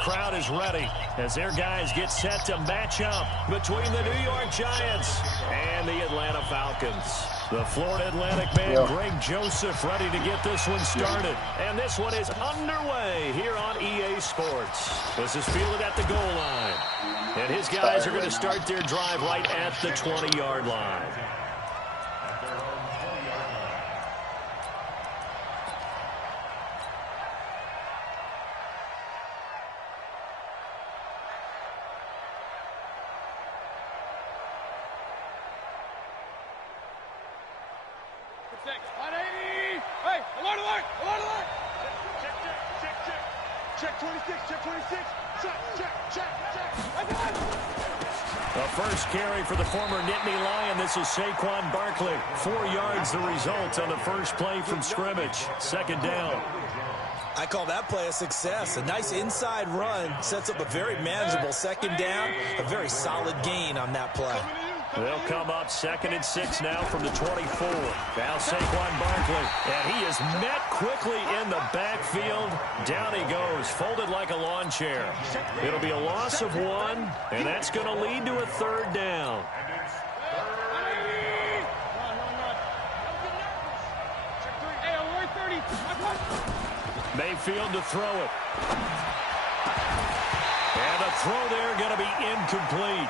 Crowd is ready as their guys get set to match up between the New York Giants and the Atlanta Falcons. The Florida Atlantic man, Greg Joseph, ready to get this one started. And this one is underway here on EA Sports. This is fielded at the goal line. And his guys are going to start their drive right at the 20-yard line. The first carry for the former Nittany Lion. This is Saquon Barkley. 4 yards the result on the first play from scrimmage. Second down. I call that play a success. A nice inside run sets up a very manageable second down. A very solid gain on that play. They'll come up 2nd and 6 now from the 24. Now Saquon Barkley. And he is met quickly in the backfield. Down he goes, folded like a lawn chair. It'll be a loss of 1, and that's going to lead to a third down. Mayfield to throw it. And the throw there going to be incomplete.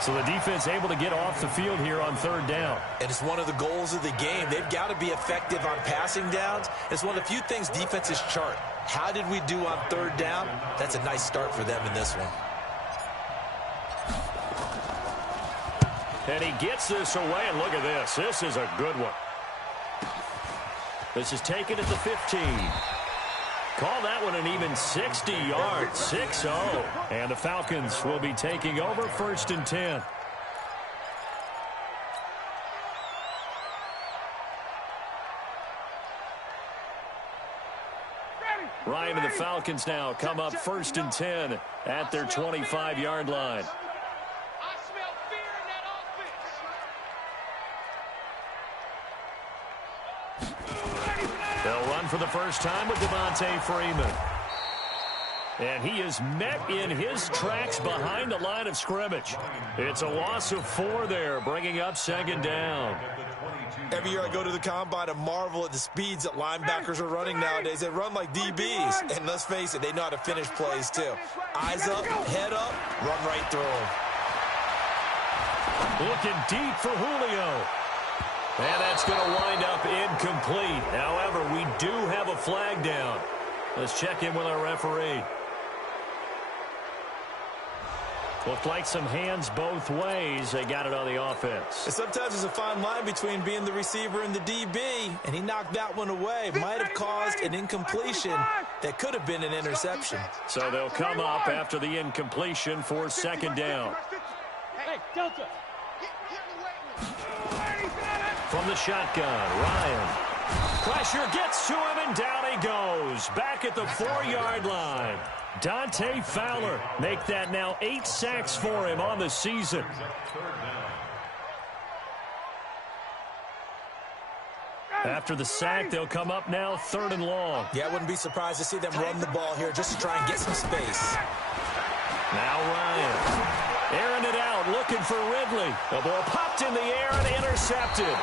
So the defense able to get off the field here on third down. And it's one of the goals of the game. They've got to be effective on passing downs. It's one of the few things defenses chart. How did we do on third down? That's a nice start for them in this one. And he gets this away, and look at this. This is a good one. This is taken at the 15. Call that one an even 60 yards, 6-0. And the Falcons will be taking over 1st and 10. Ryan and the Falcons now come up 1st and 10 at their 25-yard line. They'll run for the first time with Devontae Freeman. And he is met in his tracks behind the line of scrimmage. It's a loss of 4 there, bringing up 2nd down. Every year I go to the combine and marvel at the speeds that linebackers are running nowadays. They run like DBs. And let's face it, they know how to finish plays too. Eyes up, head up, run right through them. Looking deep for Julio. And that's going to wind up incomplete. However, we do have a flag down. Let's check in with our referee. Looked like some hands both ways. They got it on the offense. And sometimes there's a fine line between being the receiver and the DB, and he knocked that one away. Might have caused an incompletion that could have been an interception. So they'll come up after the incompletion for 2nd down. Hey, Delta. From the shotgun, Ryan. Pressure gets to him, and down he goes. Back at the 4-yard line. Dante Fowler make that now 8 sacks for him on the season. After the sack, they'll come up now 3rd and long. Yeah, I wouldn't be surprised to see them run the ball here just to try and get some space. Now Ryan. Airing it out, looking for Ridley. The ball popped in the air and intercepted.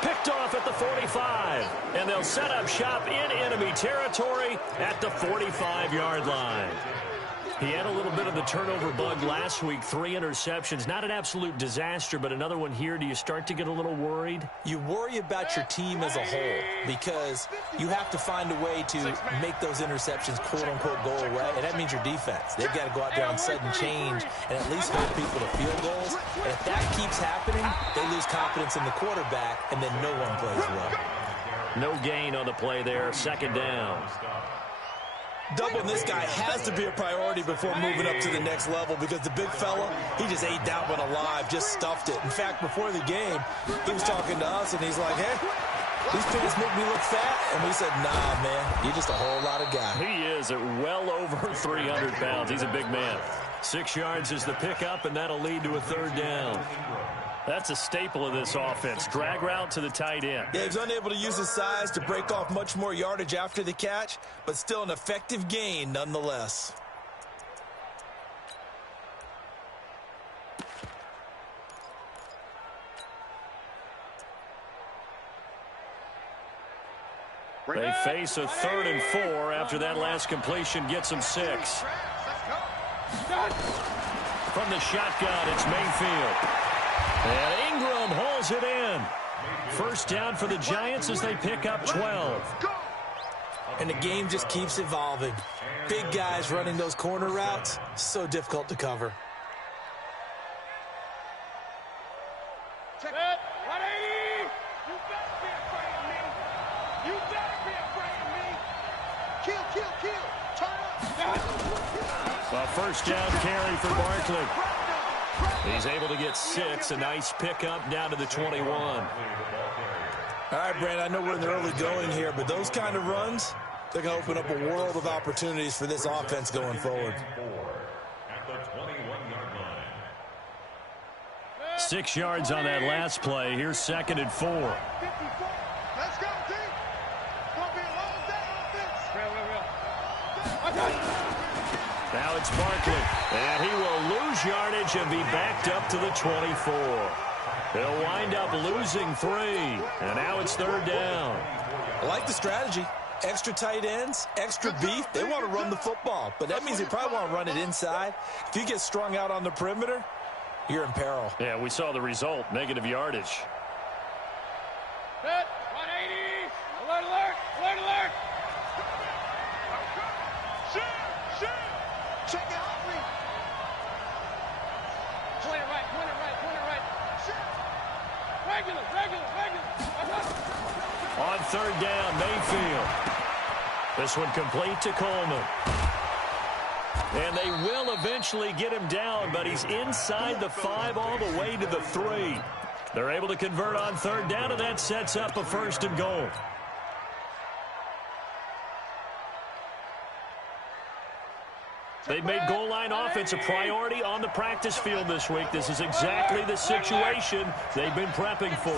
Picked off at the 45. And they'll set up shop in enemy territory at the 45-yard line. He had a little bit of the turnover bug last week, 3 interceptions. Not an absolute disaster, but another one here. Do you start to get a little worried? You worry about your team as a whole because you have to find a way to make those interceptions, quote-unquote, go away, and that means your defense. They've got to go out there on sudden change and at least hold people to field goals. And if that keeps happening, they lose confidence in the quarterback, and then no one plays well. No gain on the play there. Second down. Doubling this guy has to be a priority before moving up to the next level because the big fella, he just ate that one alive, just stuffed it. In fact, before the game, he was talking to us, and he's like, hey, these pants make me look fat. And we said, nah, man, you're just a whole lot of guy. He is at well over 300 pounds. He's a big man. 6 yards is the pickup, and that'll lead to a third down. That's a staple of this offense. Drag route to the tight end. Yeah, he's unable to use his size to break off much more yardage after the catch, but still an effective gain nonetheless. They face a 3rd and 4 after that last completion gets them 6. From the shotgun, it's Mayfield. And Ingram hauls it in. First down for the Giants as they pick up 12. And the game just keeps evolving. Big guys running those corner routes, so difficult to cover. Check it. 180. You better be afraid of me. You better be afraid of me. Kill. Turn up. A first down carry for Barkley. He's able to get 6. A nice pickup down to the 21. All right, Brand, I know we're in the early going here, but those kind of runs, they're going to open up a world of opportunities for this offense going forward. 6 yards on that last play. Here's 2nd and 4. Let's go, team. Gonna be a long day, offense. Now it's Barkley, and he will lose yardage and be backed up to the 24. He'll wind up losing 3, and now it's 3rd down. I like the strategy. Extra tight ends, extra beef. They want to run the football, but that means they probably want to run it inside. If you get strung out on the perimeter, you're in peril. Yeah, we saw the result, negative yardage. Hit. 180. Alert. Shoot. Check it out, Lee. Point it right. Regular. On 3rd down, Mayfield. This one complete to Coleman. And they will eventually get him down, but he's inside the 5 all the way to the 3. They're able to convert on 3rd down, and that sets up a 1st and goal. They've made goal line offense a priority on the practice field this week. This is exactly the situation they've been prepping for.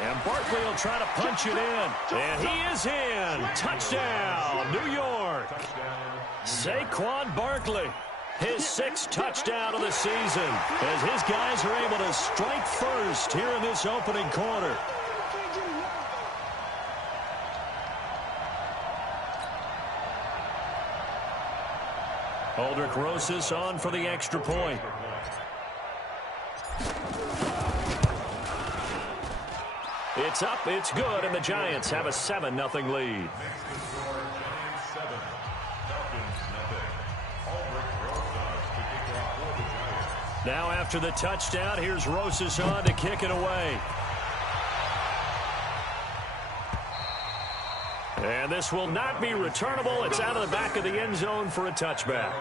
And Barkley will try to punch it in. And he is in. Touchdown, New York. Saquon Barkley, his 6th touchdown of the season, as his guys are able to strike first here in this opening quarter. Aldrick Rosas on for the extra point. It's up, it's good, and the Giants have a 7-0 lead. Now after the touchdown, here's Rosas on to kick it away. And this will not be returnable. It's out of the back of the end zone for a touchback.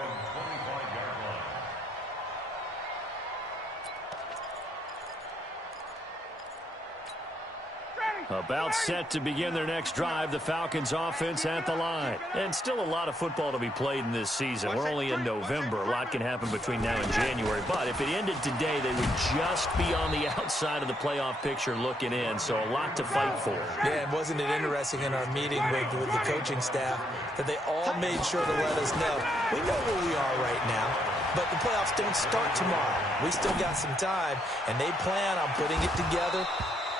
About set to begin their next drive, the Falcons offense at the line. And still a lot of football to be played in this season. We're only in November. A lot can happen between now and January. But if it ended today, they would just be on the outside of the playoff picture looking in. So a lot to fight for. Yeah, and wasn't it interesting in our meeting with the coaching staff that they all made sure to let us know, we know where we are right now, but the playoffs don't start tomorrow. We still got some time, and they plan on putting it together,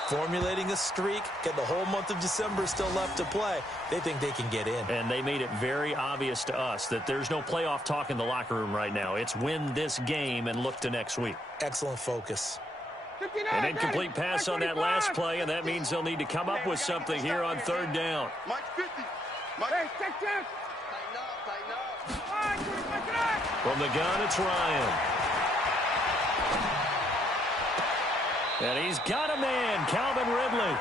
formulating a streak, get the whole month of December still left to play. They think they can get in. And they made it very obvious to us that there's no playoff talk in the locker room right now. It's win this game and look to next week. Excellent focus. An incomplete pass on that last play, and that means they'll need to come up with something here on 3rd down. Mike 50. Hey, take this. Tighten up. From the gun, it's Ryan. And he's got a man, Calvin Ridley.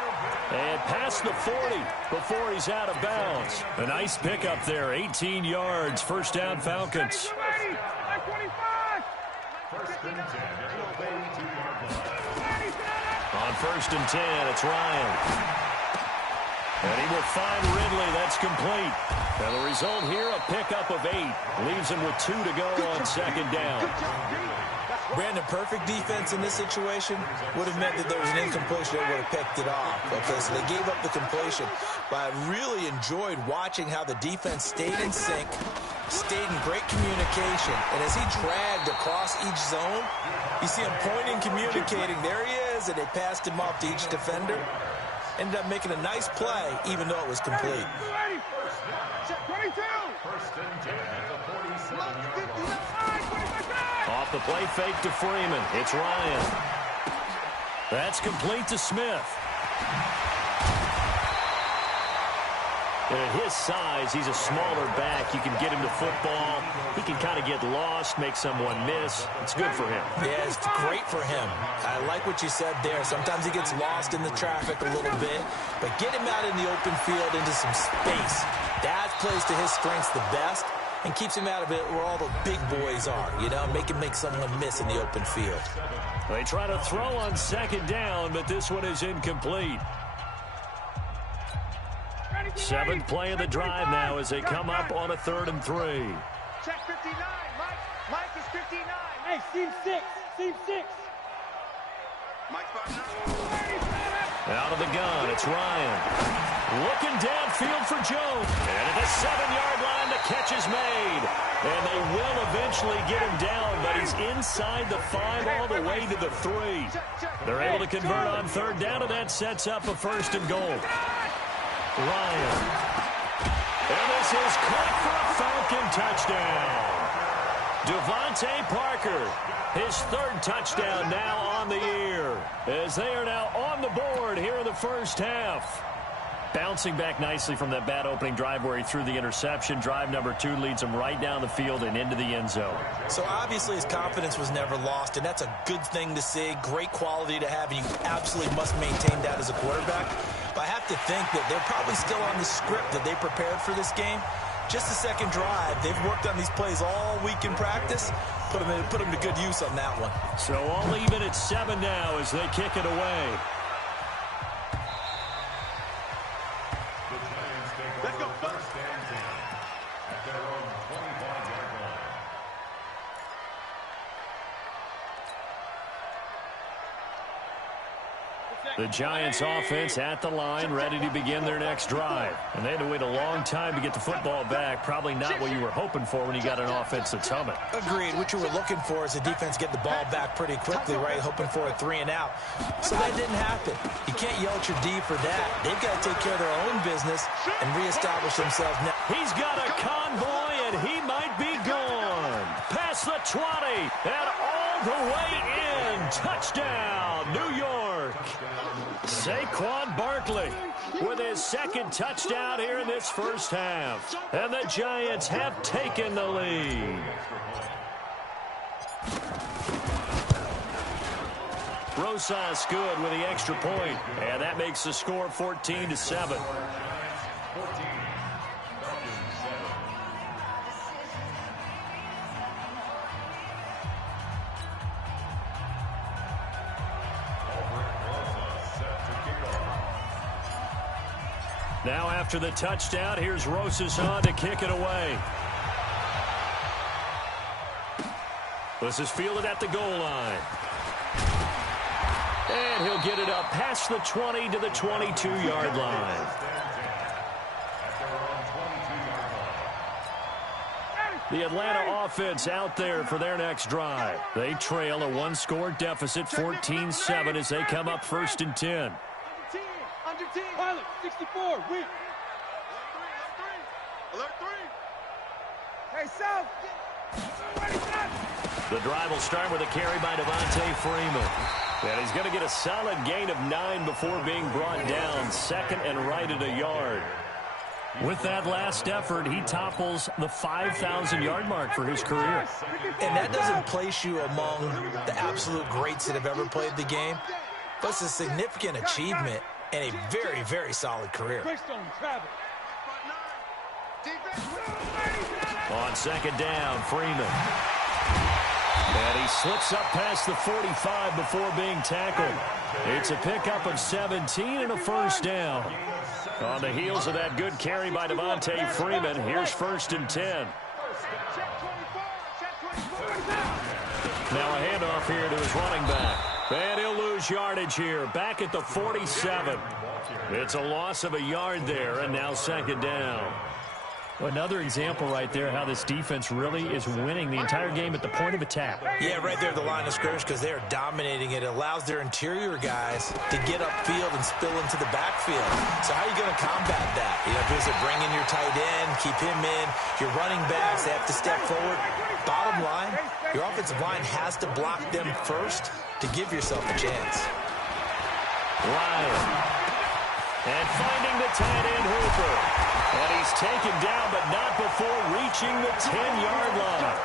And past the 40 before he's out of bounds. A nice pickup there, 18 yards, first down Falcons. On 1st and 10, it's Ryan. And he will find Ridley. That's complete. And the result here, a pickup of 8. Leaves him with 2 to go on 2nd down. Brandon, perfect defense in this situation would have meant that there was an incompletion that would have picked it off. Okay, so they gave up the completion. But I really enjoyed watching how the defense stayed in sync, stayed in great communication. And as he dragged across each zone, you see him pointing, communicating. There he is, and they passed him off to each defender. Ended up making a nice play, even though it was complete. 22. First and 10 at the 47-yard line. Off the play fake to Freeman. It's Ryan. That's complete to Smith. And at his size, he's a smaller back. You can get him to football. He can kind of get lost, make someone miss. It's good for him. Yeah, it's great for him. I like what you said there. Sometimes he gets lost in the traffic a little bit, but get him out in the open field into some space. That plays to his strengths the best and keeps him out of it where all the big boys are, you know, make someone miss in the open field. They try to throw on 2nd down, but this one is incomplete. 7th play of the drive now as they come up on a 3rd and 3. Check 59. Mike is 59. Hey, seam 6. Seam 6. Mike 59. Out of the gun, it's Ryan. Looking downfield for Jones. And at the 7-yard line, the catch is made. And they will eventually get him down, but he's inside the 5 all the way to the 3. They're able to convert on 3rd down, and that sets up a 1st and goal. Ryan. And this is caught for a Falcon touchdown. Devontae Parker, his 3rd touchdown now on the year, as they are now on the board here in the first half. Bouncing back nicely from that bad opening drive where he threw the interception. Drive number 2 leads him right down the field and into the end zone. So obviously his confidence was never lost, and that's a good thing to see. Great quality to have, and you absolutely must maintain that as a quarterback. But I have to think that they're probably still on the script that they prepared for this game. Just the 2nd drive. They've worked on these plays all week in practice. Put them to good use on that one. So all even at 7 now as they kick it away. Let's go. First and 10 at their own 25-yard line. The Giants offense at the line, ready to begin their next drive. And they had to wait a long time to get the football back. Probably not what you were hoping for when you got an offense that's humming. Agreed. What you were looking for is the defense get the ball back pretty quickly, right? Hoping for a 3 and out. So that didn't happen. You can't yell at your D for that. They've got to take care of their own business and reestablish themselves now. He's got a convoy, and he might be gone. Past the 20, and all the way in. Touchdown, New York. Saquon Barkley with his 2nd touchdown here in this first half. And the Giants have taken the lead. Rosas good with the extra point, and that makes the score 14-7. Now after the touchdown, here's Rosas on to kick it away. This is fielded at the goal line. And he'll get it up past the 20 to the 22-yard line. The Atlanta offense out there for their next drive. They trail a 1-score deficit, 14-7, as they come up 1st and 10. Under 10. Pilot, 64, win. Alert 3. Hey, South. The drive will start with a carry by Devontae Freeman. And he's going to get a solid gain of 9 before being brought down. 2nd and right at a yard. With that last effort, he topples the 5,000-yard mark for his career. And that doesn't place you among the absolute greats that have ever played the game. but it's a significant achievement and a very, very solid career. On second down, Freeman. And he slips up past the 45 before being tackled. It's a pickup of 17 and a first down. On the heels of that good carry by Devontae Freeman, here's 1st and 10. Now a handoff here to his running back. And he'll lose yardage here, back at the 47. It's a loss of a yard there, and now 2nd down. Another example right there how this defense really is winning the entire game at the point of attack. Yeah, right there at the line of scrimmage because they're dominating it. It allows their interior guys to get upfield and spill into the backfield. So how are you going to combat that? You know, is it bring in your tight end, keep him in, your running backs, they have to step forward. Bottom line, your offensive line has to block them first to give yourself a chance. Ryan. And finding the tight end Hooper. And he's taken down, but not before reaching the 10-yard line.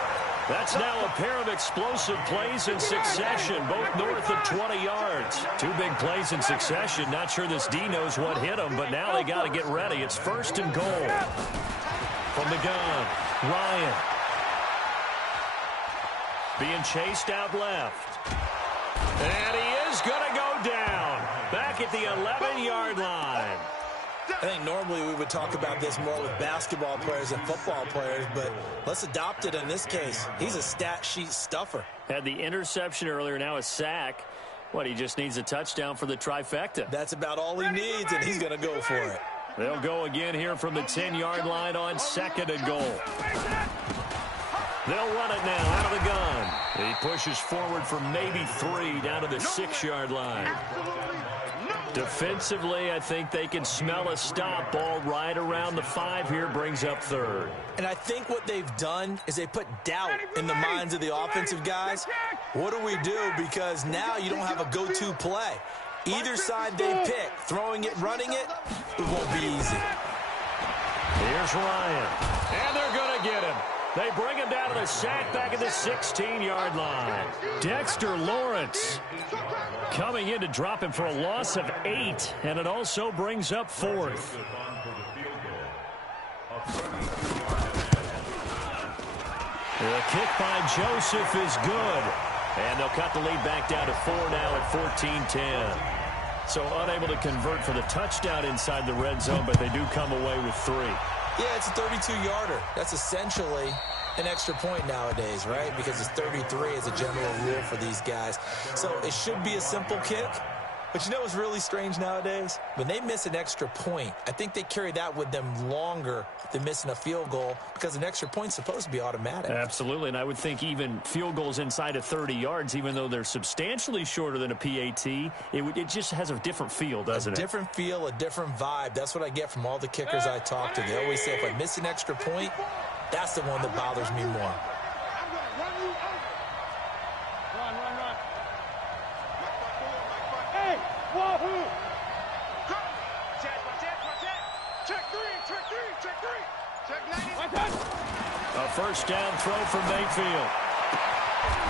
That's now a pair of explosive plays in succession, both north of 20 yards. 2 big plays in succession. Not sure this D knows what hit him, but now they got to get ready. It's 1st and goal. From the gun, Ryan. Being chased out left. And he is going to go down. Back at the 11-yard line. I think normally we would talk about this more with basketball players and football players, but let's adopt it in this case. He's a stat sheet stuffer. Had the interception earlier, now a sack. What, he just needs a touchdown for the trifecta. That's about all he needs, and he's going to go for it. They'll go again here from the 10-yard line on 2nd and goal. They'll run it now out of the gun. He pushes forward for maybe 3 down to the 6-yard line. Defensively, I think they can smell a stop. Ball right around the 5 here, brings up 3rd. And I think what they've done is they put doubt in the minds of the offensive guys. What do we do? Because now you don't have a go-to play. Either side they pick, throwing it, running it, it won't be easy. Here's Ryan. And they're going to get him. They bring him down to the sack back at the 16-yard line. Dexter Lawrence coming in to drop him for a loss of 8, and it also brings up 4th. The kick by Joseph is good, and they'll cut the lead back down to 4 now at 14-10. So unable to convert for the touchdown inside the red zone, but they do come away with 3. Yeah, it's a 32-yarder. That's essentially an extra point nowadays, right? Because it's 33 as a general rule for these guys. So it should be a simple kick. But you know what's really strange nowadays? When they miss an extra point, I think they carry that with them longer than missing a field goal because an extra point's supposed to be automatic. Absolutely, and I would think even field goals inside of 30 yards, even though they're substantially shorter than a PAT, it just has a different feel, doesn't it? A different feel, a different vibe. That's what I get from all the kickers I talk to. They always say if I miss an extra point, that's the one that bothers me more. A first down throw from Mayfield.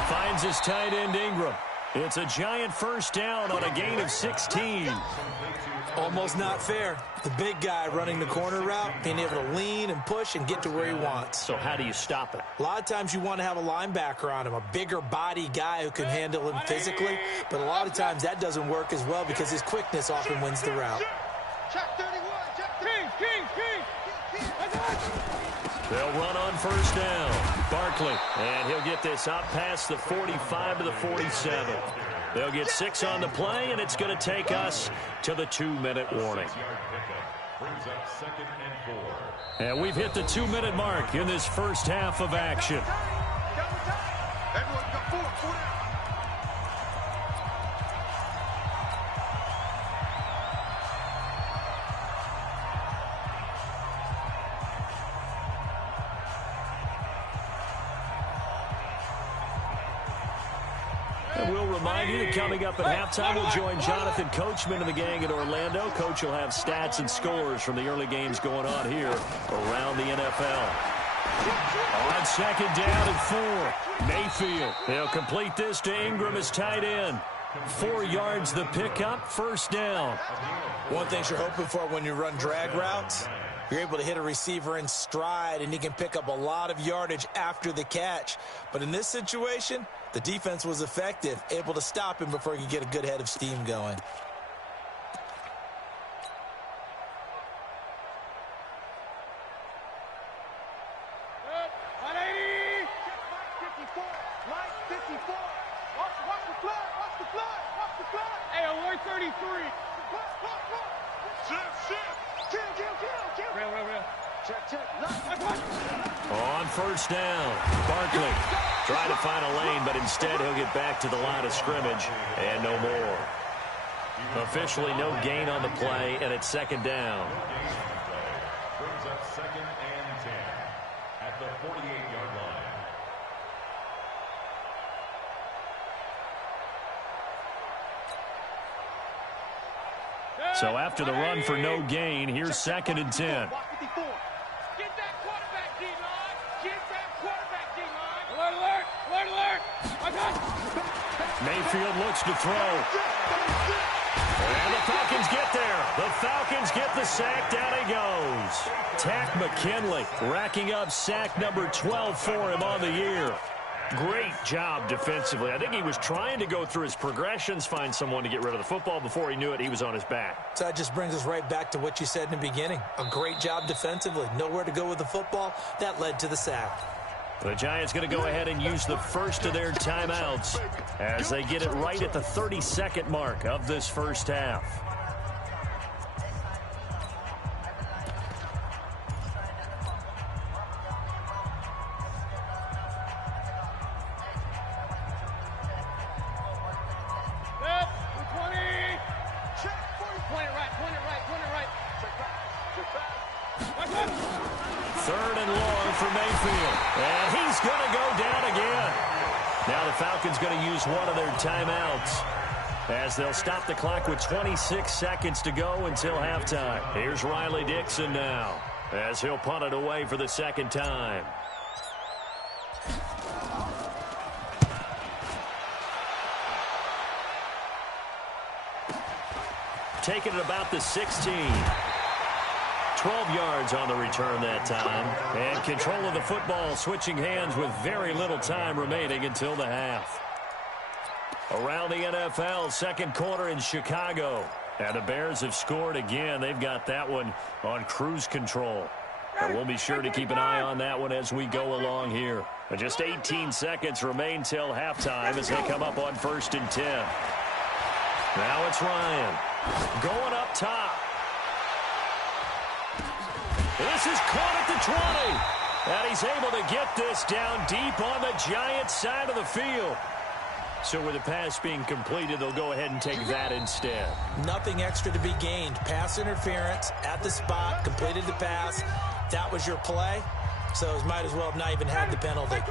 Finds his tight end Ingram. It's a giant first down on a gain of 16. Almost not fair. The big guy running the corner route, being able to lean and push and get to where he wants. So how do you stop it? A lot of times you want to have a linebacker on him, a bigger body guy who can handle him physically, but a lot of times that doesn't work as well because his quickness often wins the route. They'll run on first down. Barkley, and he'll get this up past the 45 to the 47. They'll get 6 on the play, and it's going to take us to the 2-minute warning. And we've hit the 2-minute mark in this first half of action. And we'll remind you that coming up at halftime, we'll join Jonathan Coachman and the gang at Orlando. Coach will have stats and scores from the early games going on here around the NFL. On second down and 4, Mayfield. They'll complete this to Ingram as tight end. 4 yards the pickup, first down. One thing you're hoping for when you run drag routes, you're able to hit a receiver in stride, and he can pick up a lot of yardage after the catch. But in this situation, the defense was effective, able to stop him before he could get a good head of steam going. On first down, Barkley trying to find a lane, but instead he'll get back to the line of scrimmage and no more. Officially no gain on the play, and it's second down. Brings up 2nd and 10 at the 48-yard line. So after the run for no gain, here's 2nd and 10. Get that quarterback, D-line. Get that quarterback, D-line. Alert, alert, alert, alert. Mayfield looks to throw. And the Falcons get there. The Falcons get the sack. Down he goes. Takk McKinley racking up sack number 12 for him on the year. Great job defensively. I think he was trying to go through his progressions, find someone to get rid of the football. Before he knew it, he was on his back. So that just brings us right back to what you said in the beginning. A great job defensively. Nowhere to go with the football. That led to the sack. The Giants going to go ahead and use the first of their timeouts as they get it right at the 32nd mark of this first half. Third and long for Mayfield. And he's going to go down again. Now the Falcons going to use one of their timeouts as they'll stop the clock with 26 seconds to go until halftime. Here's Riley Dixon now as he'll punt it away for the second time. Taking it about the 16. 12 yards on the return that time. And control of the football switching hands with very little time remaining until the half. Around the NFL, second quarter in Chicago. And the Bears have scored again. They've got that one on cruise control. And we'll be sure to keep an eye on that one as we go along here. And just 18 seconds remain till halftime as they come up on 1st and 10. Now it's Ryan going up top. This is caught at the 20. And he's able to get this down deep on the Giants side of the field. So with the pass being completed, they'll go ahead and take that instead. Nothing extra to be gained. Pass interference at the spot, completed the pass. That was your play. So might as well have not even had the penalty. Check.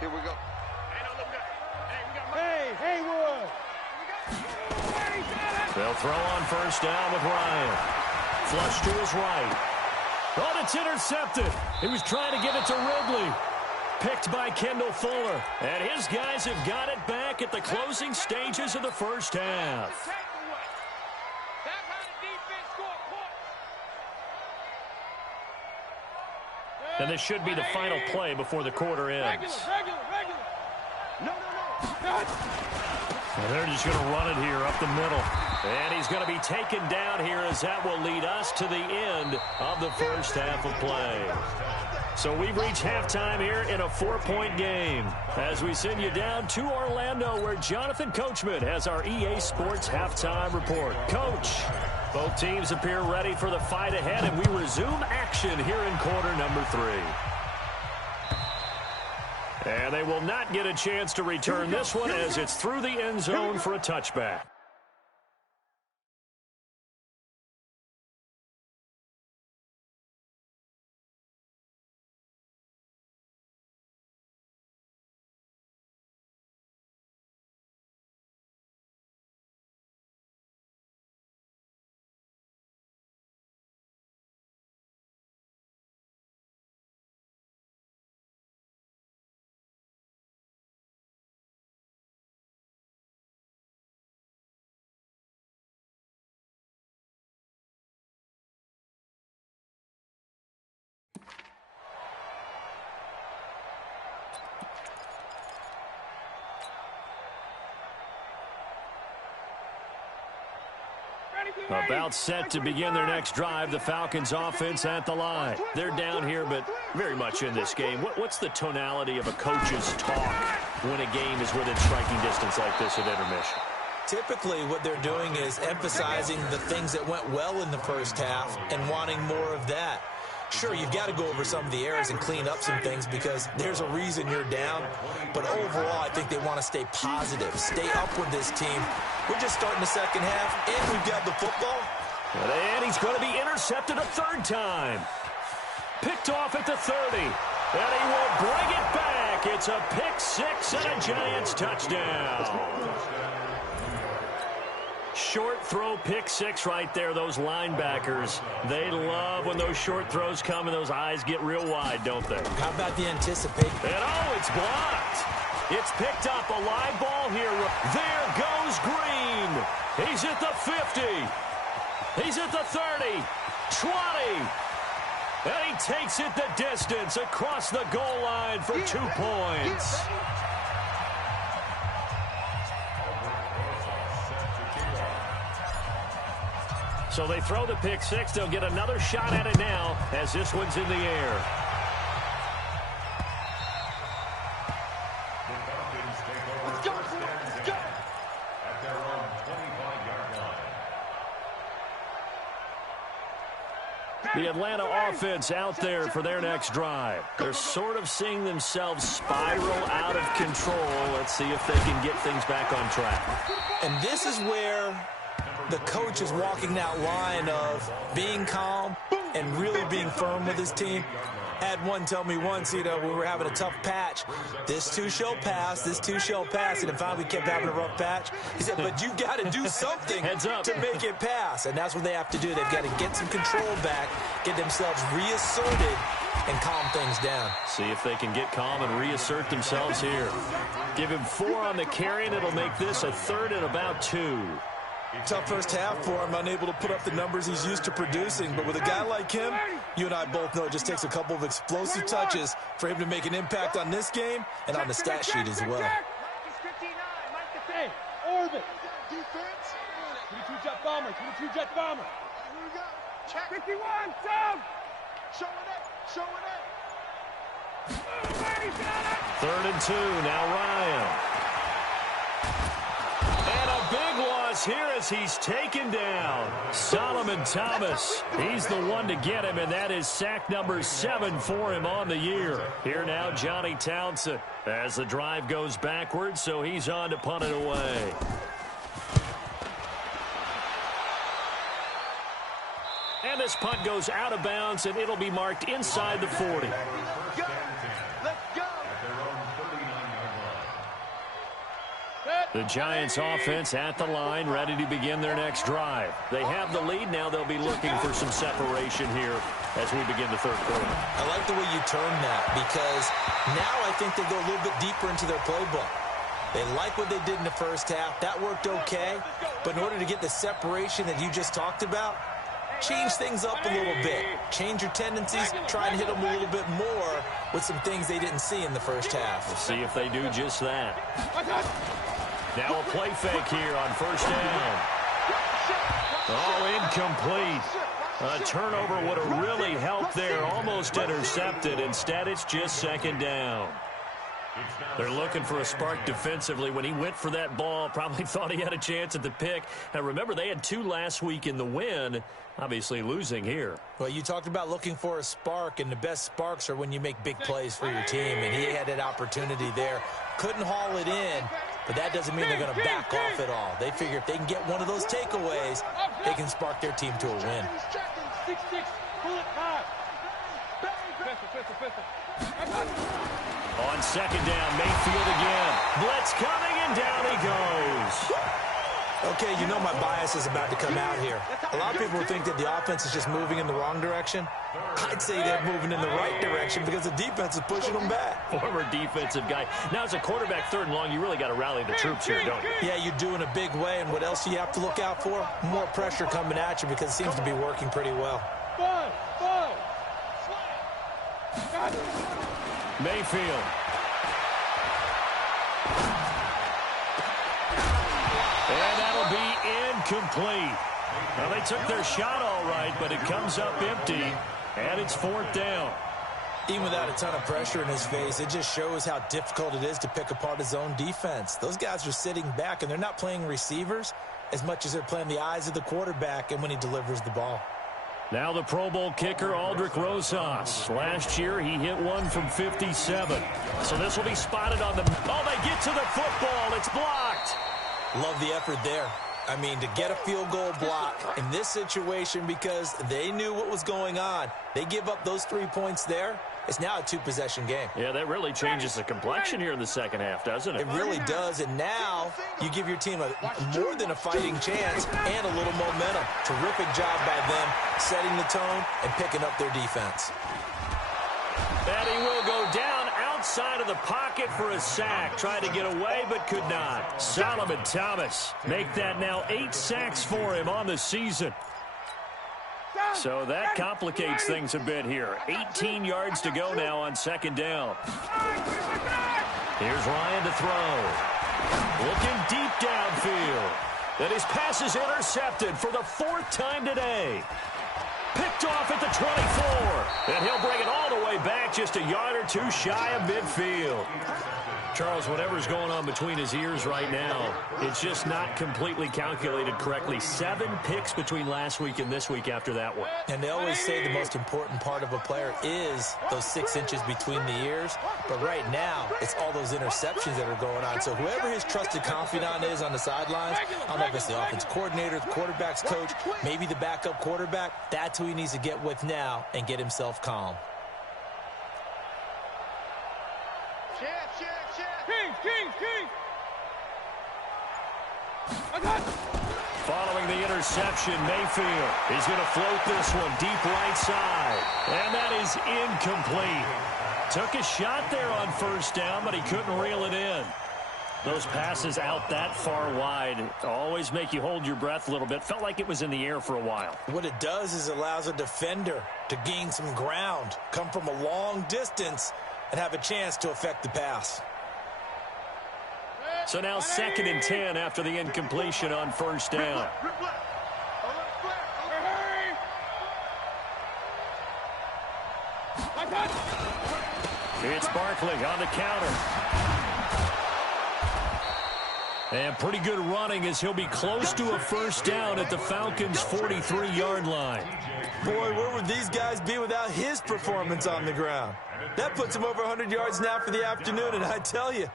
Here we go. Hey, Haywood. They'll throw on first down with Ryan. Flush to his right. Oh, it's intercepted. He was trying to get it to Ridley. Picked by Kendall Fuller. And his guys have got it back at the closing stages of the first half. And this should be the final play before the quarter ends. No. And they're just going to run it here up the middle. And he's going to be taken down here as that will lead us to the end of the first half of play. So we've reached halftime here in a 4-point game as we send you down to Orlando where Jonathan Coachman has our EA Sports halftime report. Coach, both teams appear ready for the fight ahead, and we resume action here in quarter number 3. And they will not get a chance to return this one as it's through the end zone for a touchback. About set to begin their next drive, the Falcons offense at the line. They're down here, but very much in this game. What's the tonality of a coach's talk when a game is within striking distance like this at intermission? Typically, what they're doing is emphasizing the things that went well in the first half and wanting more of that. Sure, you've got to go over some of the errors and clean up some things because there's a reason you're down. But overall, I think they want to stay positive, stay up with this team. We're just starting the second half, and we've got the football. And he's going to be intercepted a third time. Picked off at the 30. And he will bring it back. It's a pick six and a Giants touchdown. Short throw pick six right there. Those linebackers, they love when those short throws come and those eyes get real wide, don't they? How about the anticipate? And oh, it's blocked. It's picked up. A live ball here. There goes Green. He's at the 50. He's at the 30. 20. And he takes it the distance across the goal line for 2 points. So they throw the pick six. They'll get another shot at it now as this one's in the air. Let's go, let's go. At their own 25-yard line. The Atlanta offense out there for their next drive. They're sort of seeing themselves spiral out of control. Let's see if they can get things back on track. And this is where the coach is walking that line of being calm and really being firm with his team. Had one tell me once, we were having a tough patch. This too shall pass, this too shall pass. And finally we kept having a rough patch. He said, but you got to do something to make it pass. And that's what they have to do. They've got to get some control back, get themselves reasserted, and calm things down. See if they can get calm and reassert themselves here. Give him 4 on the carry, and it'll make this a third and about 2. Tough first half for him, unable to put up the numbers he's used to producing. But with a guy like him, you and I both know it just takes a couple of explosive touches for him to make an impact on this game and on the stat sheet as well. Orbit. Defense. 22 jet bomber. 22 jet bomber. Here we go. Check. 51. Down. Showing it. Showing it. 3rd and 2. Now Ryan. And a big loss here as he's taken down. Solomon Thomas. He's the one to get him, and that is sack number 7 for him on the year. Here now, Johnny Townsend as the drive goes backwards, so he's on to punt it away. And this punt goes out of bounds, and it'll be marked inside the 40. Go. Let's go. The Giants offense at the line, ready to begin their next drive. They have the lead. Now they'll be looking for some separation here as we begin the third quarter. I like the way you turn that because now I think they go a little bit deeper into their playbook. They like what they did in the first half. That worked okay. But in order to get the separation that you just talked about, change things up a little bit. Change your tendencies. Try and hit them a little bit more with some things they didn't see in the first half. We'll see if they do just that. Now a play fake here on first down. Oh, incomplete. A turnover would have really helped there. Almost intercepted. Instead, it's just second down. They're looking for a spark defensively. When he went for that ball, probably thought he had a chance at the pick. Now, remember, they had 2 last week in the win. Obviously losing here. Well, you talked about looking for a spark, and the best sparks are when you make big plays for your team, and he had that opportunity there. Couldn't haul it in, but that doesn't mean they're going to back off at all. They figure if they can get one of those takeaways, they can spark their team to a win. 6-6. Bullet 5. On second down, Mayfield again. Blitz coming, and down he goes. Okay, you know my bias is about to come out here. A lot of people think that the offense is just moving in the wrong direction. I'd say they're moving in the right direction because the defense is pushing them back. Former defensive guy. Now, as a quarterback, 3rd and long, you really got to rally the troops here, don't you? Yeah, you do in a big way, and what else do you have to look out for? More pressure coming at you because it seems to be working pretty well. Mayfield. And that'll be incomplete. Well, they took their shot all right, but it comes up empty, and it's 4th down. Even without a ton of pressure in his face, it just shows how difficult it is to pick apart his own defense. Those guys are sitting back, and they're not playing receivers as much as they're playing the eyes of the quarterback and when he delivers the ball. Now the Pro Bowl kicker, Aldrick Rosas. Last year, he hit one from 57. So this will be spotted on the... Oh, they get to the football. It's blocked. Love the effort there. I mean, to get a field goal block in this situation because they knew what was going on. They give up those 3 points there. It's now a 2-possession game. Yeah, that really changes the complexion here in the second half, doesn't it? It really does, and now you give your team more than a fighting chance and a little momentum. Terrific job by them setting the tone and picking up their defense. And he will go down outside of the pocket for a sack. Tried to get away, but could not. Solomon Thomas make that now 8 sacks for him on the season. So that complicates things a bit here. 18 yards to go now on 2nd down. Here's Ryan to throw. Looking deep downfield. And his pass is intercepted for the 4th time today. Picked off at the 24. And he'll bring it all the way back just a yard or 2 shy of midfield. Charles, whatever's going on between his ears right now, it's just not completely calculated correctly. 7 picks between last week and this week after that one. And they always say the most important part of a player is those 6 inches between the ears. But right now, it's all those interceptions that are going on. So whoever his trusted confidant is on the sidelines, I don't know if it's the offense coordinator, the quarterback's coach, maybe the backup quarterback, that's who he needs to get with now and get himself calm. Following the interception, Mayfield is going to float this one deep right side. And that is incomplete. Took a shot there on 1st down, but he couldn't reel it in. Those passes out that far wide always make you hold your breath a little bit. Felt like it was in the air for a while. What it does is it allows a defender to gain some ground, come from a long distance, and have a chance to affect the pass. So now 2nd and 10 after the incompletion on 1st down. It's Barkley on the counter. And pretty good running as he'll be close to a 1st down at the Falcons' 43-yard line. Boy, where would these guys be without his performance on the ground? That puts him over 100 yards now for the afternoon, and I tell you,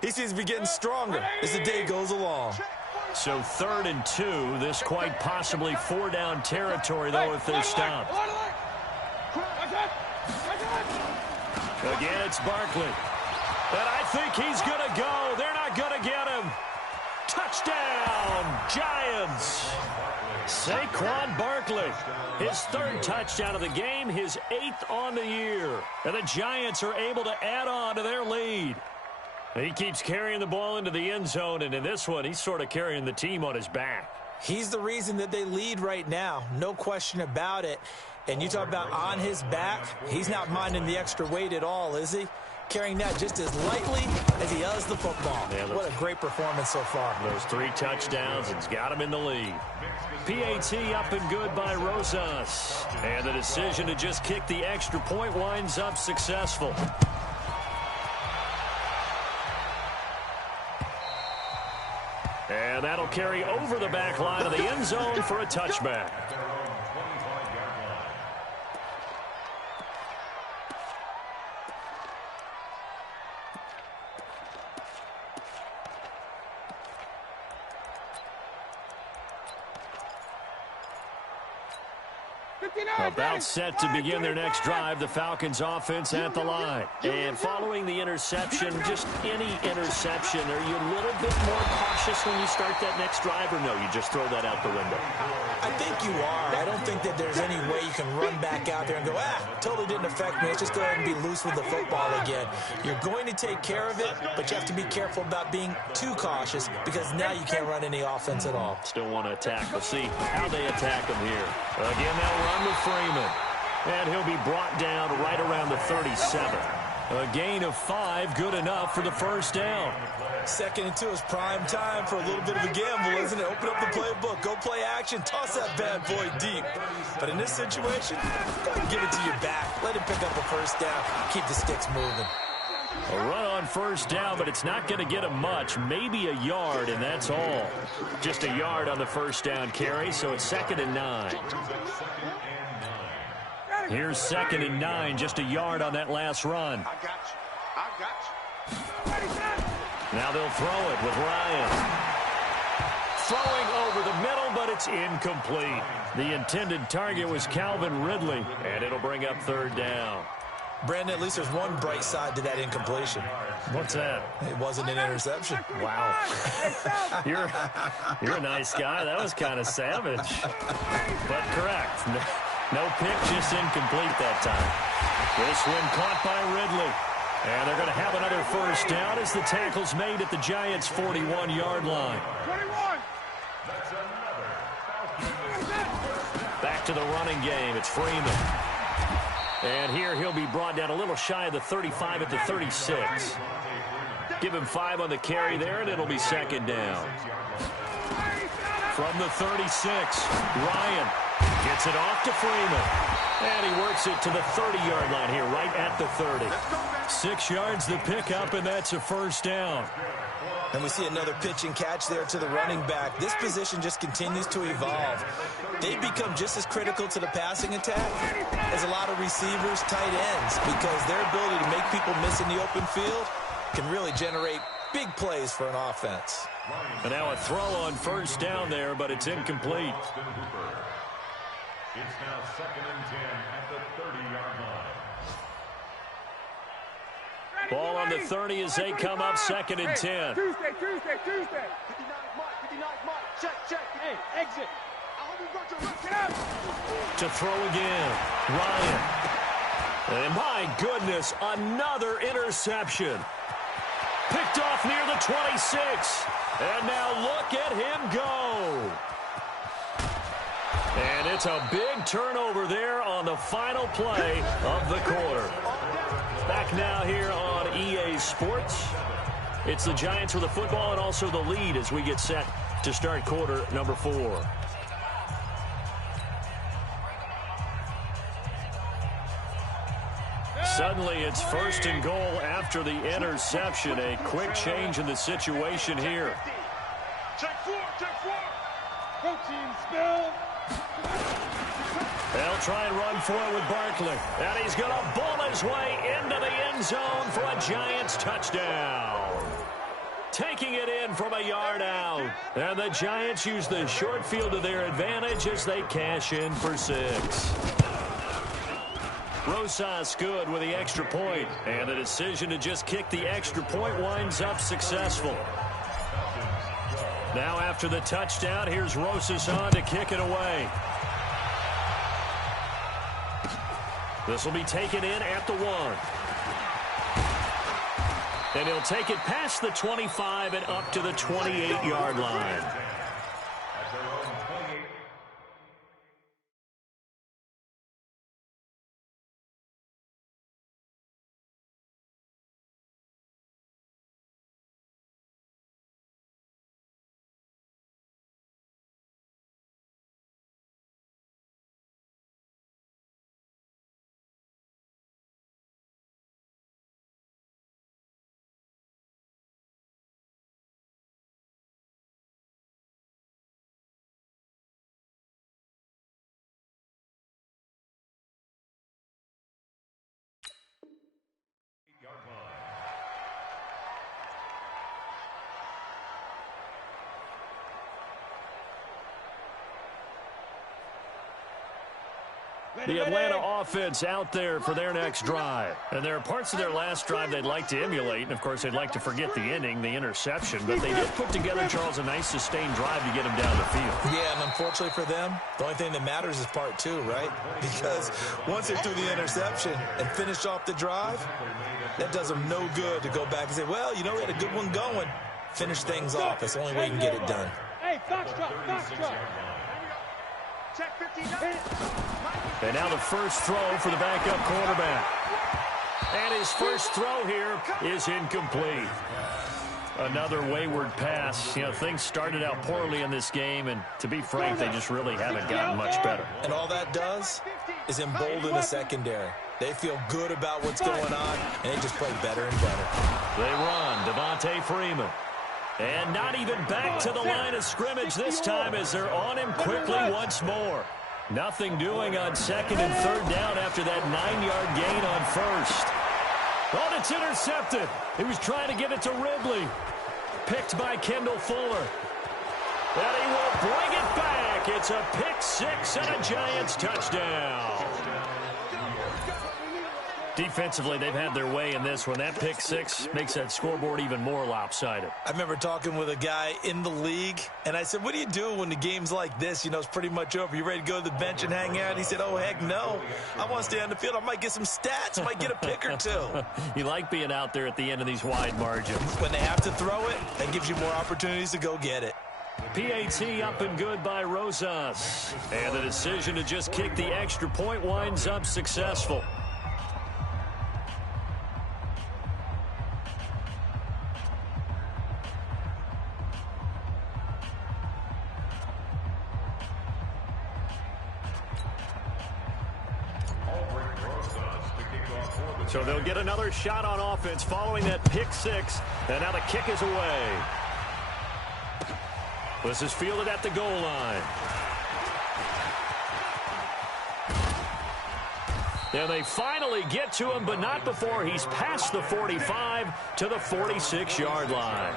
he seems to be getting stronger as the day goes along. So 3rd and 2, this quite possibly 4-down territory, though, if they're stopped. Again, it's Barkley. And I think he's going to go. They're not going to get him. Touchdown, Giants. Saquon Barkley, his 3rd touchdown of the game, his 8th on the year. And the Giants are able to add on to their lead. He keeps carrying the ball into the end zone, and in this one, he's sort of carrying the team on his back. He's the reason that they lead right now, no question about it. And you talk about on his back, he's not minding the extra weight at all, is he? Carrying that just as lightly as he does the football. Yeah, what a great performance so far. Those 3 touchdowns, it's got him in the lead. PAT up and good by Rosas. And the decision to just kick the extra point winds up successful. And that'll carry over the back line of the end zone for a touchback. About set to begin their next drive, the Falcons offense at the line. And following the interception, just any interception, are you a little bit more cautious when you start that next drive, or no, you just throw that out the window? I think you are. I don't think that there's any way you can run back out there and go, totally didn't affect me. Let's just go ahead and be loose with the football again. You're going to take care of it, but you have to be careful about being too cautious because now you can't run any offense at all. Still want to attack. We'll see how they attack them here. Again, they'll run with Freeman. And he'll be brought down right around the 37. A gain of 5, good enough for the first down. 2nd and 2 is prime time for a little bit of a gamble, isn't it? Open up the playbook, go play action, toss that bad boy deep. But in this situation, go ahead and give it to your back. Let him pick up a first down. Keep the sticks moving. A run on first down, but it's not going to get him much. Maybe a yard, and that's all. Just a yard on the first down carry, so it's 2nd and 9. Here's 2nd and 9, just a yard on that last run. I got you. Now they'll throw it with Ryan. Throwing over the middle, but it's incomplete. The intended target was Calvin Ridley, and it'll bring up 3rd down. Brandon, at least there's one bright side to that incompletion. What's that? It wasn't an interception. Wow. You're a nice guy. That was kind of savage. But correct. No pick, just incomplete that time. This one caught by Ridley. And they're going to have another first down as the tackle's made at the Giants' 41-yard line. 21. Back to the running game. It's Freeman. And here he'll be brought down a little shy of the 35 at the 36. Give him 5 on the carry there, and it'll be 2nd down. From the 36, Ryan gets it off to Freeman. And he works it to the 30-yard line here, right at the 30. 6 yards the pickup, and that's a first down. And we see another pitch and catch there to the running back. This position just continues to evolve. They become just as critical to the passing attack as a lot of receivers, tight ends, because their ability to make people miss in the open field can really generate big plays for an offense. And now a throw on first down there, but it's incomplete. It's now 2nd and 10 at the 30-yard line. Ball on the 30 as they come up 2nd and 10. Tuesday. 59 Mike. Check. Hey, exit. Get out. To throw again, Ryan. And my goodness, another interception. Picked off near the 26. And now look at him go. And it's a big turnover there on the final play of the quarter. Back now here on EA Sports. It's the Giants with the football and also the lead as we get set to start quarter number 4. Suddenly it's 1st and goal after the interception. A quick change in the situation here. Check 4. Protein spill. They'll try and run for it with Barkley. And he's going to ball his way into the end zone for a Giants touchdown. Taking it in from a yard out. And the Giants use the short field to their advantage as they cash in for 6. Rosas good with the extra point. And the decision to just kick the extra point winds up successful. Now after the touchdown, here's Rosas on to kick it away. This will be taken in at the 1. And he'll take it past the 25 and up to the 28-yard line. The Atlanta offense out there for their next drive. And there are parts of their last drive they'd like to emulate. And, of course, they'd like to forget the ending, the interception. But they did put together, Charles, a nice sustained drive to get them down the field. Yeah, and unfortunately for them, the only thing that matters is part 2, right? Because once they threw the interception and finished off the drive, that does them no good to go back and say, well, you know, we had a good one going. Finish things off. That's the only way you can get it done. Hey, foxtrot. Check 59. And now the first throw for the backup quarterback. And his first throw here is incomplete. Another wayward pass. You know, things started out poorly in this game, and to be frank, they just really haven't gotten much better. And all that does is embolden the secondary. They feel good about what's going on, and they just play better and better. They run. Devontae Freeman. And not even back to the line of scrimmage this time as they're on him quickly once more. Nothing doing on second and third down after that 9-yard gain on first. Oh, it's intercepted. He was trying to get it to Ridley. Picked by Kendall Fuller. And he will bring it back. It's a pick six and a Giants touchdown. Defensively, they've had their way in this one. That pick six makes that scoreboard even more lopsided. I remember talking with a guy in the league, and I said, what do you do when the game's like this? You know, it's pretty much over. You ready to go to the bench and hang out? He said, oh, heck no. I want to stay on the field. I might get some stats. I might get a pick or two. You like being out there at the end of these wide margins. When they have to throw it, that gives you more opportunities to go get it. PAT up and good by Rosas. And the decision to just kick the extra point winds up successful. So they'll get another shot on offense following that pick six. And now the kick is away. This is fielded at the goal line. And they finally get to him, but not before he's past the 45 to the 46-yard line.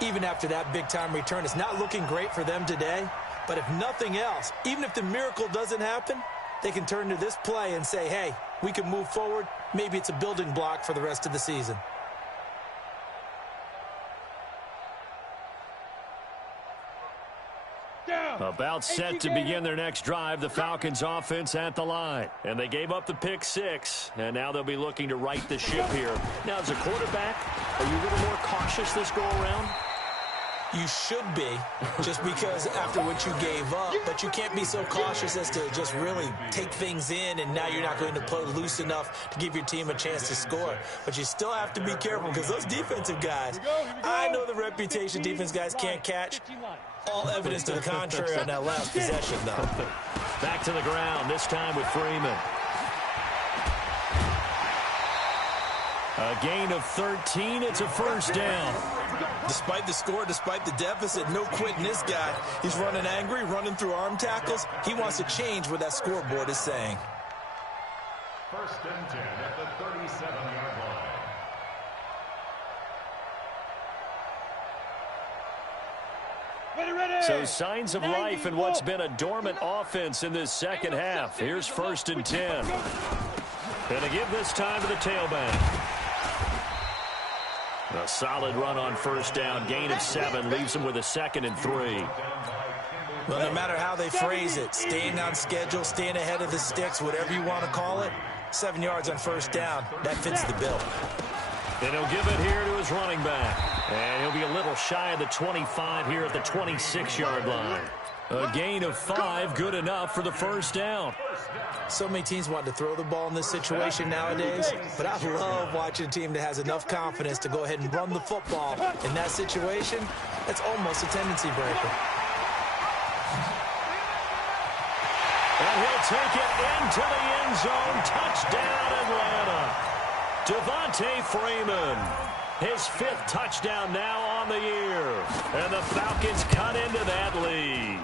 Even after that big-time return, it's not looking great for them today. But if nothing else, even if the miracle doesn't happen, they can turn to this play and say, hey, we can move forward. Maybe it's a building block for the rest of the season. About set to begin their next drive, the Falcons offense at the line. And they gave up the pick six, and now they'll be looking to right the ship here. Now, as a quarterback, are you a little more cautious this go-around? You should be, just because after what you gave up, but you can't be so cautious as to just really take things in, and now you're not going to play loose enough to give your team a chance to score. But you still have to be careful because those defensive guys, I know the reputation defense guys can't catch. All evidence to the contrary on that last possession, though. Back to the ground, this time with Freeman. A gain of 13, it's a first down. Despite the score, despite the deficit, no quitting this guy. He's running angry, running through arm tackles. He wants to change what that scoreboard is saying. First and 10 at the 37-yard line. Ready. So signs of life in what's been a dormant offense in this second half. Here's first and 10. And to give this time to the tailback. A solid run on first down. Gain of 7 leaves them with a second and 3. Well, no matter how they phrase it, staying on schedule, staying ahead of the sticks, whatever you want to call it, 7 yards on first down, that fits the bill. And he'll give it here to his running back. And he'll be a little shy of the 25 here at the 26-yard line. A gain of 5, good enough for the first down. So many teams want to throw the ball in this situation nowadays, but I love watching a team that has enough confidence to go ahead and run the football. In that situation, that's almost a tendency breaker. And he'll take it into the end zone. Touchdown, Atlanta. Devontae Freeman, his 5th touchdown now on the year. And the Falcons cut into that lead.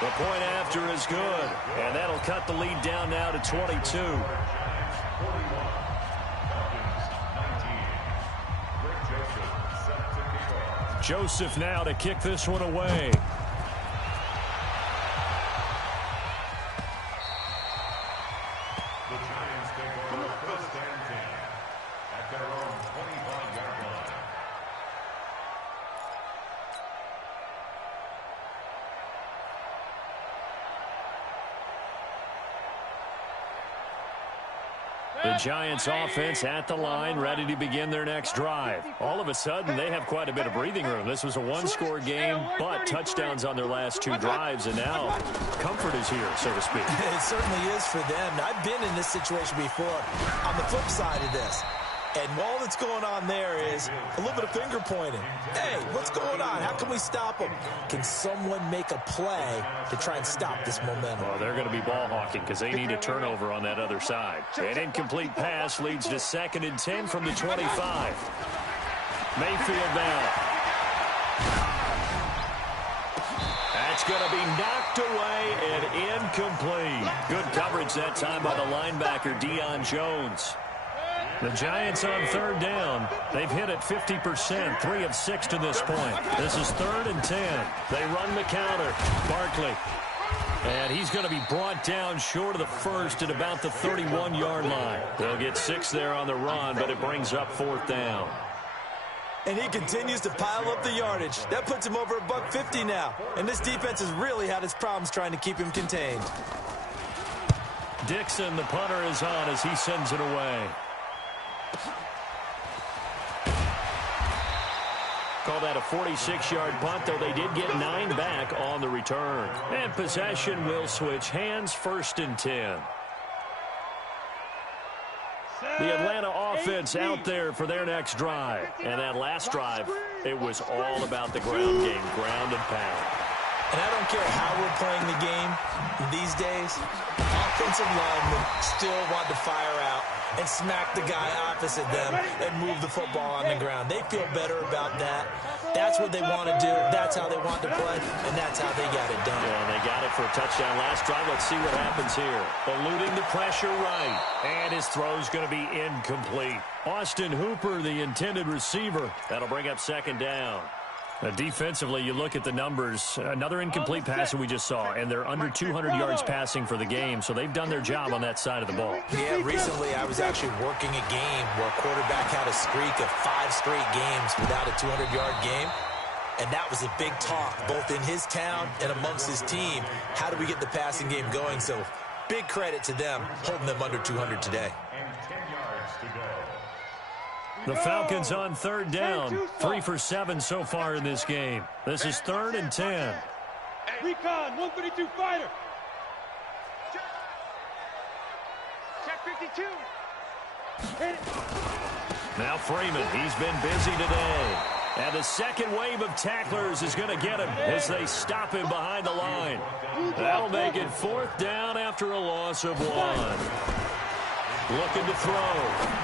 The point after is good, and that'll cut the lead down now to 22. Joseph now to kick this one away. The Giants take over first and 10 at their own 25-yard line. The Giants offense at the line, ready to begin their next drive. All of a sudden, they have quite a bit of breathing room. This was a one-score game, but touchdowns on their last 2 drives, and now comfort is here, so to speak. It certainly is for them. I've been in this situation before on the flip side of this. And all that's going on there is a little bit of finger pointing. Hey, what's going on? How can we stop them? Can someone make a play to try and stop this momentum? Well, they're going to be ball hawking because they need a turnover on that other side. An incomplete pass leads to 2nd and 10 from the 25. Mayfield now. That's going to be knocked away and incomplete. Good coverage that time by the linebacker, Deion Jones. The Giants on 3rd down. They've hit it 50%, 3 of 6 to this point. This is 3rd and 10. They run the counter. Barkley. And he's going to be brought down short of the first at about the 31-yard line. They'll get 6 there on the run, but it brings up 4th down. And he continues to pile up the yardage. That puts him over $150 now. And this defense has really had its problems trying to keep him contained. Dixon, the punter, is on as he sends it away. Call that a 46-yard punt, though they did get 9 back on the return. And possession will switch hands, 1st and 10. The Atlanta offense out there for their next drive. And that last drive, it was all about the ground game, ground and pound. And I don't care how we're playing the game these days, offensive linemen still want to fire out and smack the guy opposite them and move the football on the ground. They feel better about that. That's what they want to do. That's how they want to play, and that's how they got it done. Yeah, they got it for a touchdown last drive. Let's see what happens here. Eluding the pressure right, and his throw's going to be incomplete. Austin Hooper, the intended receiver. That'll bring up 2nd down. Defensively, you look at the numbers. Another incomplete pass that we just saw, and they're under 200 yards passing for the game, so they've done their job on that side of the ball. Yeah, recently I was actually working a game where a quarterback had a streak of 5 straight games without a 200-yard game, and that was a big talk, both in his town and amongst his team. How do we get the passing game going? So big credit to them, holding them under 200 today. And 10 yards to go. The Falcons on 3rd down, 3 for 7 so far in this game. This is 3rd and 10. Recon, 132 fighter. Check 52. Now Freeman, he's been busy today. And the second wave of tacklers is going to get him as they stop him behind the line. That'll make it 4th down after a loss of 1. Looking to throw.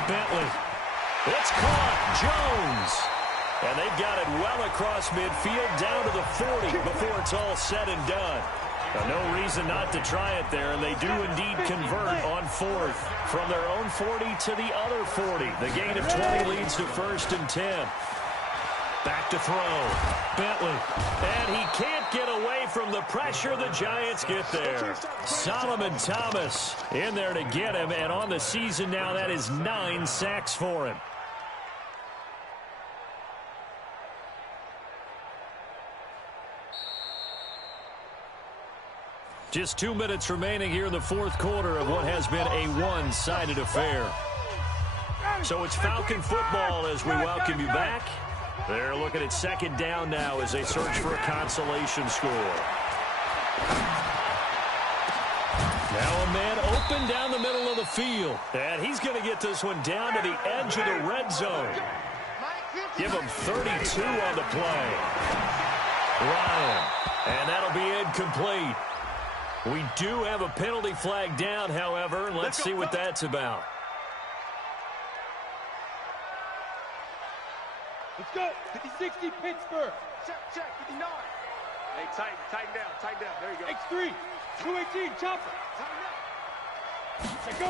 Bentley. It's caught. Jones. And they've got it well across midfield down to the 40 before it's all said and done. No reason not to try it there, and they do indeed convert on 4th. From their own 40 to the other 40. The gain of 20 leads to 1st and 10. Back to throw. Bentley. And he can't get away from the pressure. The Giants get there. Solomon Thomas in there to get him, and on the season now, that is 9 sacks for him. Just 2 minutes remaining here in the 4th quarter of what has been a one-sided affair. So it's Falcon football as we welcome you back. They're looking at 2nd down now as they search for a consolation score. Now a man open down the middle of the field. And he's going to get this one down to the edge of the red zone. Give him 32 on the play. Ryan. And that'll be incomplete. We do have a penalty flag down, however. Let's see what that's about. Let's go. 50-60 Pittsburgh. Check, 59. Hey, tighten down. There you go. X3, 218, chopper. Tighten up. Check go.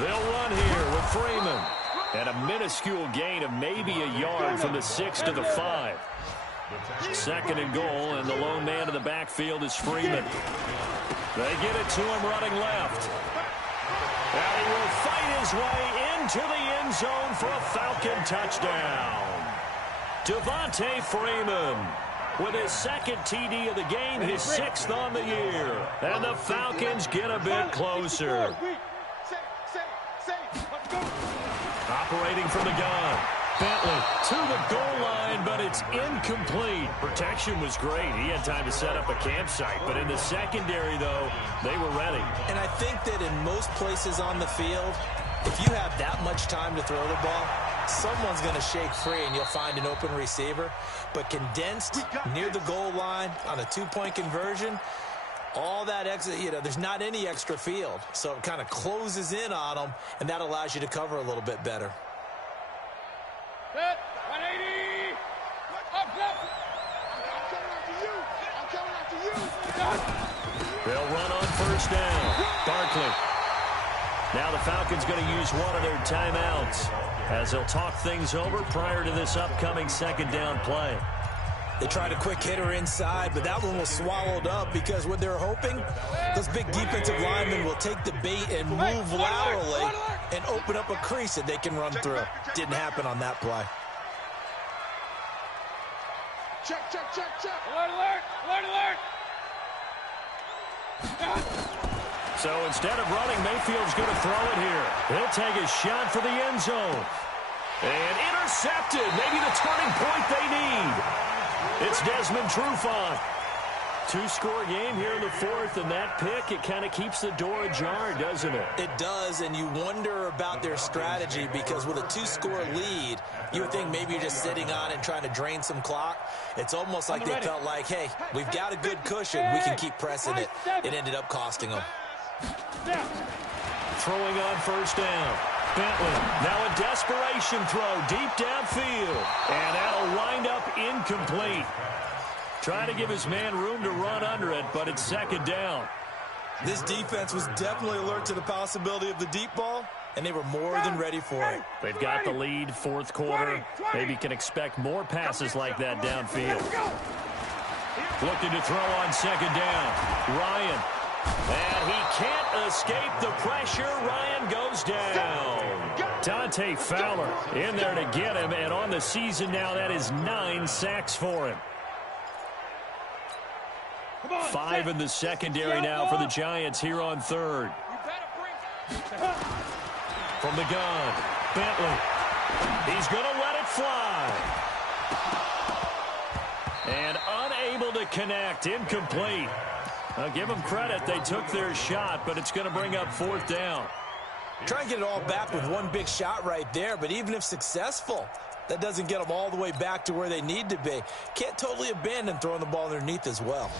They'll run here with Freeman. And a minuscule gain of maybe a yard from the 6 to the 5. 2nd and goal, and the lone man in the backfield is Freeman. They get it to him running left. And he will fight his way into the end zone for a Falcon touchdown. Devontae Freeman with his 2nd TD of the game, his 6th on the year. And the Falcons get a bit closer. operating from the gun. Bentley to the goal line, but it's incomplete. Protection was great. He had time to set up a campsite, but in the secondary, though, they were ready. And I think that in most places on the field, if you have that much time to throw the ball, someone's going to shake free and you'll find an open receiver. But condensed near the goal line on a two-point conversion, all that extra, there's not any extra field. So it kind of closes in on them, and that allows you to cover a little bit better. Set, 180. Up, left. I'm coming after you. They'll run on first down. Barkley. Now the Falcons going to use one of their timeouts as they'll talk things over prior to this upcoming second down play. They tried a quick hitter inside, but that one was swallowed up because what they're hoping, those big defensive linemen will take the bait and move laterally and open up a crease that they can run through. Didn't happen on that play. Check. Alert. So instead of running, Mayfield's going to throw it here. He'll take a shot for the end zone. And intercepted. Maybe the turning point they need. It's Desmond Trufant. Two-score game here in the fourth, and that pick, it kind of keeps the door ajar, doesn't it? It does, and you wonder about their strategy because with a two-score lead, you would think maybe you're just sitting on it and trying to drain some clock. It's almost like they felt like, hey, we've got a good cushion. We can keep pressing it. It ended up costing them. Throwing on first down. Bentley, now a desperation throw deep downfield. And that'll wind up incomplete. Trying to give his man room to run under it, but it's second down. This defense was definitely alert to the possibility of the deep ball, and they were more than ready for it. They've got the lead, fourth quarter. Maybe can expect more passes like that downfield. Looking to throw on second down. Ryan. And he can't escape the pressure. Ryan goes down. Dante Fowler in there to get him, and on the season now, that is 9 sacks for him. 5 in the secondary now for the Giants here on third. From the gun, Bentley. He's going to let it fly. And unable to connect, incomplete. I'll give them credit. They took their shot, but it's going to bring up fourth down. Try and get it all back with one big shot right there, but even if successful, that doesn't get them all the way back to where they need to be. Can't totally abandon throwing the ball underneath as well.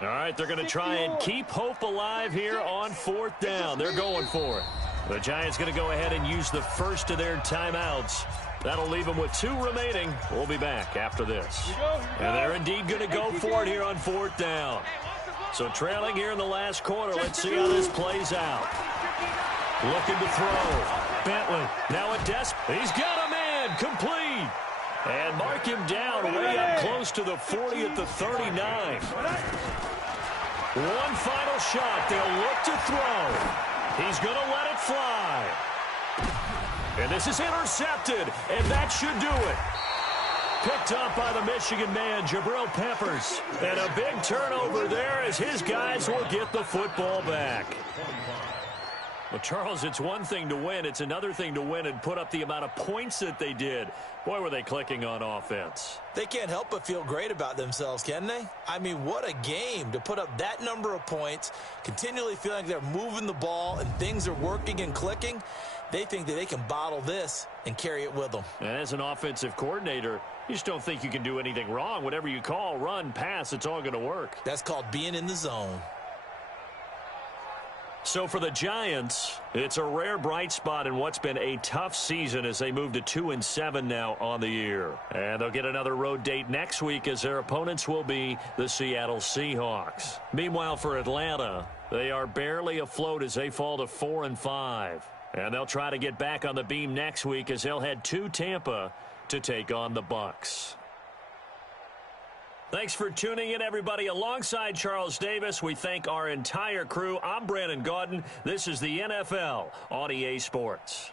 All right, they're going to try and keep hope alive here on fourth down. They're going for it. The Giants going to go ahead and use the first of their timeouts. That'll leave them with 2 remaining. We'll be back after this. And they're indeed going to go for it here on fourth down. So trailing here in the last quarter. Let's see how this plays out. Looking to throw. Bentley now a he's got a man complete. And mark him down way up close to the 40 at the 39. One final shot. They'll look to throw. He's going to let it fly. And this is intercepted, and that should do it. Picked up by the Michigan man, Jabril Peppers. And a big turnover there as his guys will get the football back. Well, Charles, it's one thing to win. It's another thing to win and put up the amount of points that they did. Boy, were they clicking on offense. They can't help but feel great about themselves, can they? I mean, what a game to put up that number of points, continually feeling like they're moving the ball and things are working and clicking. They think that they can bottle this and carry it with them. And as an offensive coordinator, you just don't think you can do anything wrong. Whatever you call, run, pass, it's all going to work. That's called being in the zone. So for the Giants, it's a rare bright spot in what's been a tough season as they move to 2-7 now on the year. And they'll get another road date next week as their opponents will be the Seattle Seahawks. Meanwhile, for Atlanta, they are barely afloat as they fall to 4-5. And they'll try to get back on the beam next week as they'll head to Tampa to take on the Bucs. Thanks for tuning in, everybody. Alongside Charles Davis, we thank our entire crew. I'm Brandon Gaudin. This is the NFL on EA Sports.